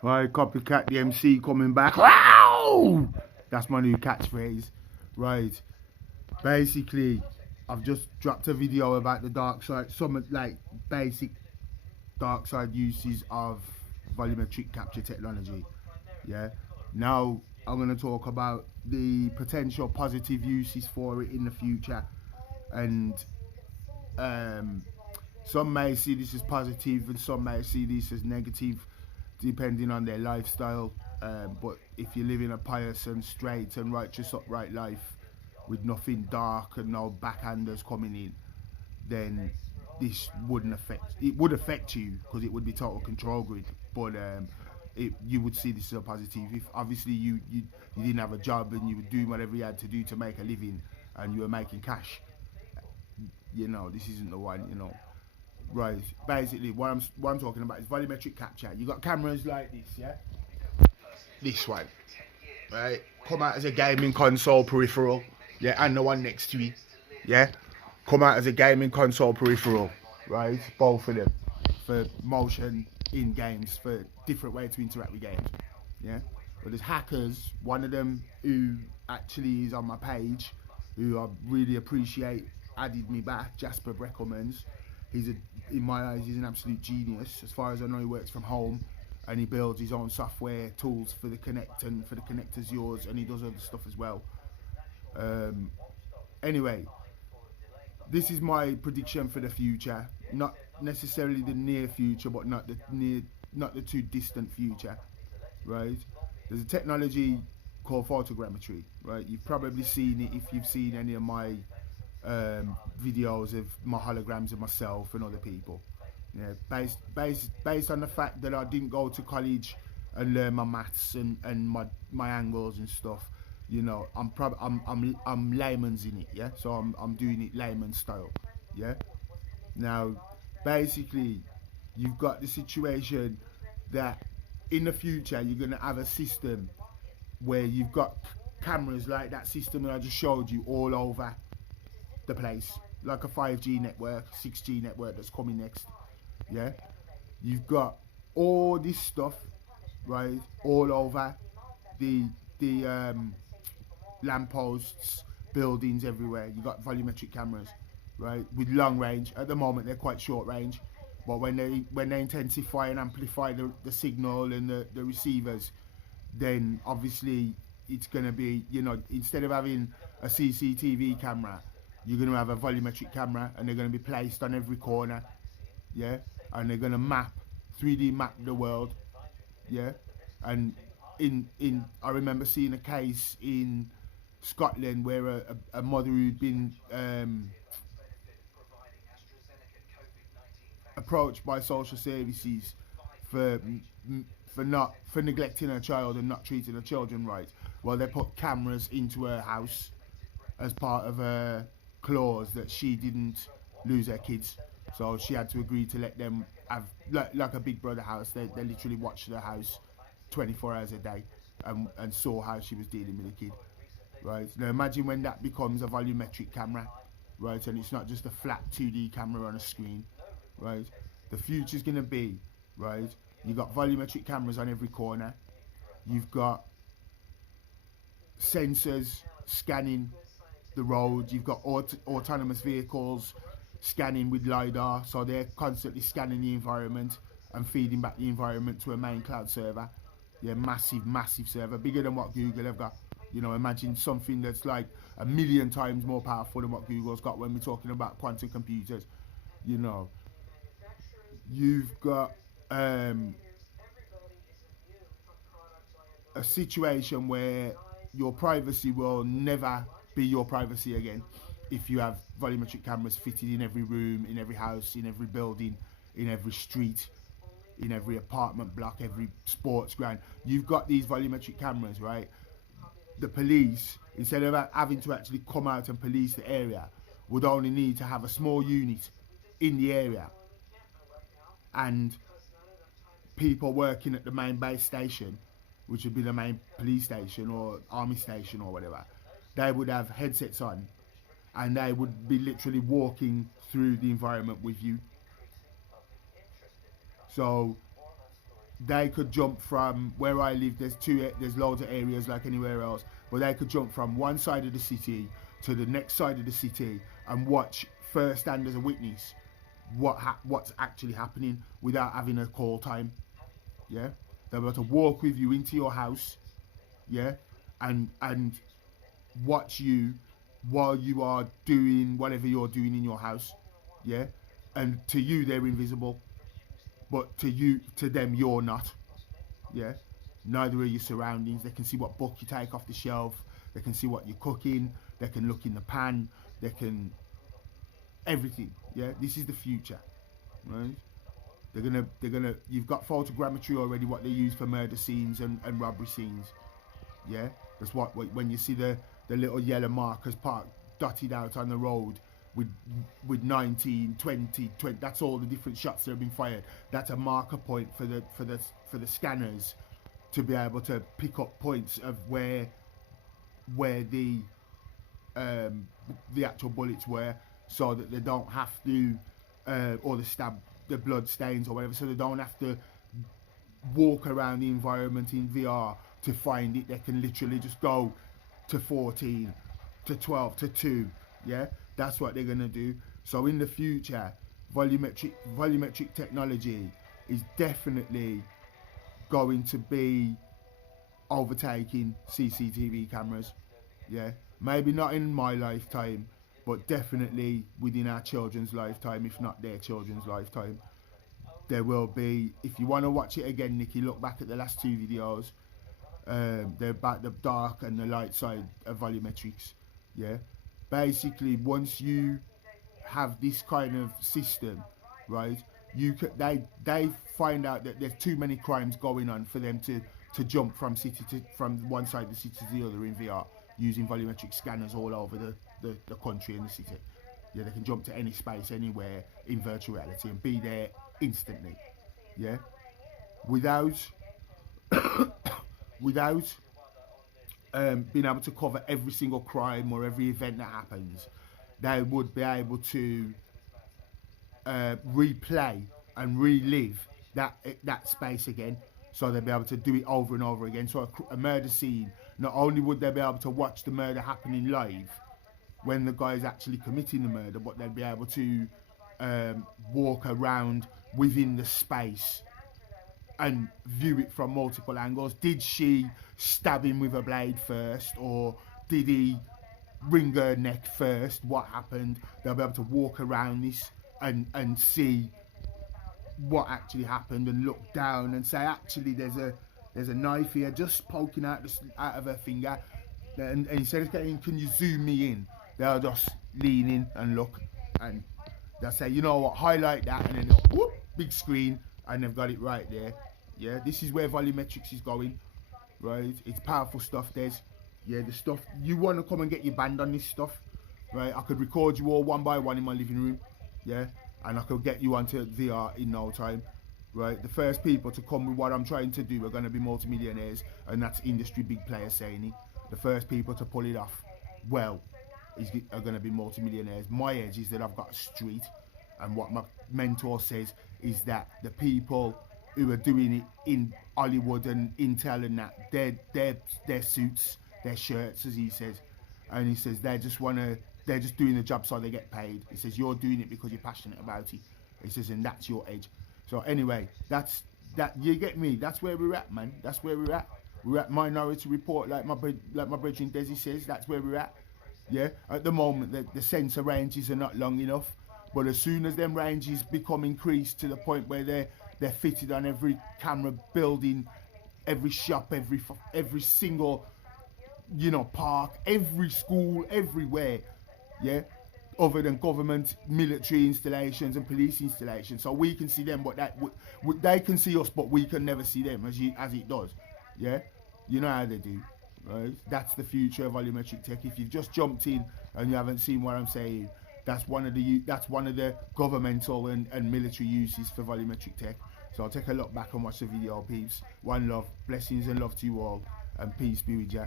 Right, copycat the MC coming back. Wow! That's my new catchphrase. Right. Basically, I've just dropped a video about the dark side, some like basic dark side uses of volumetric capture technology. Yeah. Now I'm gonna talk about the potential positive uses for it in the future, and um, some may see this as positive and some may see this as negative, depending on their lifestyle. But if you live in a pious and straight and righteous upright life with nothing dark and no backhanders coming in, then this wouldn't affect. It would affect you because it would be total control grid. But you would see this as a positive. If obviously you didn't have a job and you were doing whatever you had to do to make a living and you were making cash, this isn't the one. Right. Basically, what I'm talking about is volumetric capture. You got cameras like this, yeah. This one, right? Come out as a gaming console peripheral, yeah, and the one next to it, yeah. Come out as a gaming console peripheral, right? Both of them for motion in games, for different ways to interact with games, yeah. But there's hackers. One of them who actually is on my page, who I really appreciate, added me back. Jasper Breckelmans. In my eyes, he's an absolute genius. As far as I know, he works from home, and he builds his own software tools for the Connect and for the connectors yours, and he does other stuff as well. Anyway, this is my prediction for the future. Not necessarily the near future, but not the too distant future. Right? There's a technology called photogrammetry. Right? You've probably seen it if you've seen any of my videos of my holograms of myself and other people. Yeah, based on the fact that I didn't go to college and learn my maths and my angles and stuff. I'm layman's in it. Yeah, so I'm doing it layman style. Yeah. Now, basically, you've got the situation that in the future you're gonna have a system where you've got cameras like that system that I just showed you all over the place, like a 5G network, 6G network that's coming next. Yeah, you've got all this stuff, right, all over the lampposts, buildings everywhere. You got volumetric cameras, right, with long range. At the moment, they're quite short range, but when they intensify and amplify the signal and the receivers, then obviously it's gonna be, instead of having a CCTV camera, you're going to have a volumetric camera, and they're going to be placed on every corner, yeah, and they're going to 3D map the world, yeah. And I remember seeing a case in Scotland where a mother who'd been approached by social services for neglecting her child and not treating her children right. Well, they put cameras into her house as part of her clause that she didn't lose her kids, so she had to agree to let them have like a big brother house. They literally watched the house 24 hours a day and saw how she was dealing with the kid. Right, now imagine when that becomes a volumetric camera, right, and it's not just a flat 2D camera on a screen. Right, the future's gonna be, right, you got volumetric cameras on every corner, you've got sensors scanning the road, you've got autonomous vehicles scanning with LiDAR, so they're constantly scanning the environment and feeding back the environment to a main cloud server. Yeah, massive server, bigger than what Google have got. Imagine something that's like 1,000,000 times more powerful than what Google's got when we're talking about quantum computers. You've got a situation where your privacy will never be your privacy again if you have volumetric cameras fitted in every room, in every house, in every building, in every street, in every apartment block, every sports ground. You've got these volumetric cameras, right? The police, instead of having to actually come out and police the area, would only need to have a small unit in the area, and people working at the main base station, which would be the main police station or army station or whatever, they would have headsets on, and they would be literally walking through the environment with you. So they could jump from where I live. There's loads of areas like anywhere else, but they could jump from one side of the city to the next side of the city and watch firsthand as a witness what's actually happening without having a call time. Yeah, they're able to walk with you into your house. Yeah, and watch you while you are doing whatever you're doing in your house. Yeah, and to you they're invisible, but to them you're not. Yeah, neither are your surroundings. They can see what book you take off the shelf. They can see what you're cooking. They can look in the pan. They can everything. Yeah, this is the future, right? They're gonna. You've got photogrammetry already. What they use for murder scenes and robbery scenes. Yeah, that's what when you see the little yellow markers dotted out on the road with 19, 20, that's all the different shots that have been fired. That's a marker point for the scanners to be able to pick up points of where the actual bullets were, so that they don't have to or the blood stains or whatever, so they don't have to walk around the environment in VR to find it. They can literally just go to 14, to 12, to 2. Yeah, that's what they're gonna do. So in the future, volumetric technology is definitely going to be overtaking CCTV cameras. Yeah, maybe not in my lifetime, but definitely within our children's lifetime, if not their children's lifetime. There will be, if you want to watch it again, Nikki, look back at the last 2 videos. They're about the dark and the light side of volumetrics. Yeah, basically once you have this kind of system, right, they find out that there's too many crimes going on for them to jump from one side of the city to the other in VR using volumetric scanners all over the country and the city. Yeah, they can jump to any space, anywhere in virtual reality and be there instantly. Yeah, without being able to cover every single crime or every event that happens, they would be able to replay and relive that space again. So they'll be able to do it over and over again. So a murder scene, not only would they be able to watch the murder happening live when the guy is actually committing the murder, but they'll be able to walk around within the space and view it from multiple angles. Did she stab him with a blade first, or did he wring her neck first? What happened? They'll be able to walk around this and see what actually happened and look down and say, actually there's a knife here just poking out of her finger, and instead of saying, can you zoom me in, they'll just lean in and look, and they'll say, you know what, highlight that, and then whoop, big screen, and they've got it right there. Yeah, this is where volumetrics is going, right? It's powerful stuff, Des. Yeah, the stuff, you want to come and get your band on this stuff, right? I could record you all one by one in my living room, yeah, and I could get you onto VR in no time, right? The first people to come with what I'm trying to do are going to be multimillionaires, and that's industry big players saying it. The first people to pull it off, well, are going to be multimillionaires. My edge is that I've got a street, and what my mentor says is that the people who are doing it in Hollywood and Intel and that, their suits, their shirts, as he says, and he says they're just doing the job so they get paid. He says you're doing it because you're passionate about it. He says, and that's your edge. So anyway, that you get me. That's where we're at, man. That's where we're at. We're at Minority Report, like my brethren Desi says. That's where we're at. Yeah. At the moment, the sensor ranges are not long enough, but as soon as them ranges become increased to the point where they're fitted on every camera building, every shop, every single, park, every school, everywhere, yeah, other than government, military installations and police installations, so we can see them, but they can see us, but we can never see them as it does, yeah. You know how they do, right? That's the future of volumetric tech. If you've just jumped in and you haven't seen what I'm saying, that's one of the governmental and military uses for volumetric tech. So I'll take a look back and watch the video, peeps. One love, blessings and love to you all, and peace be with you.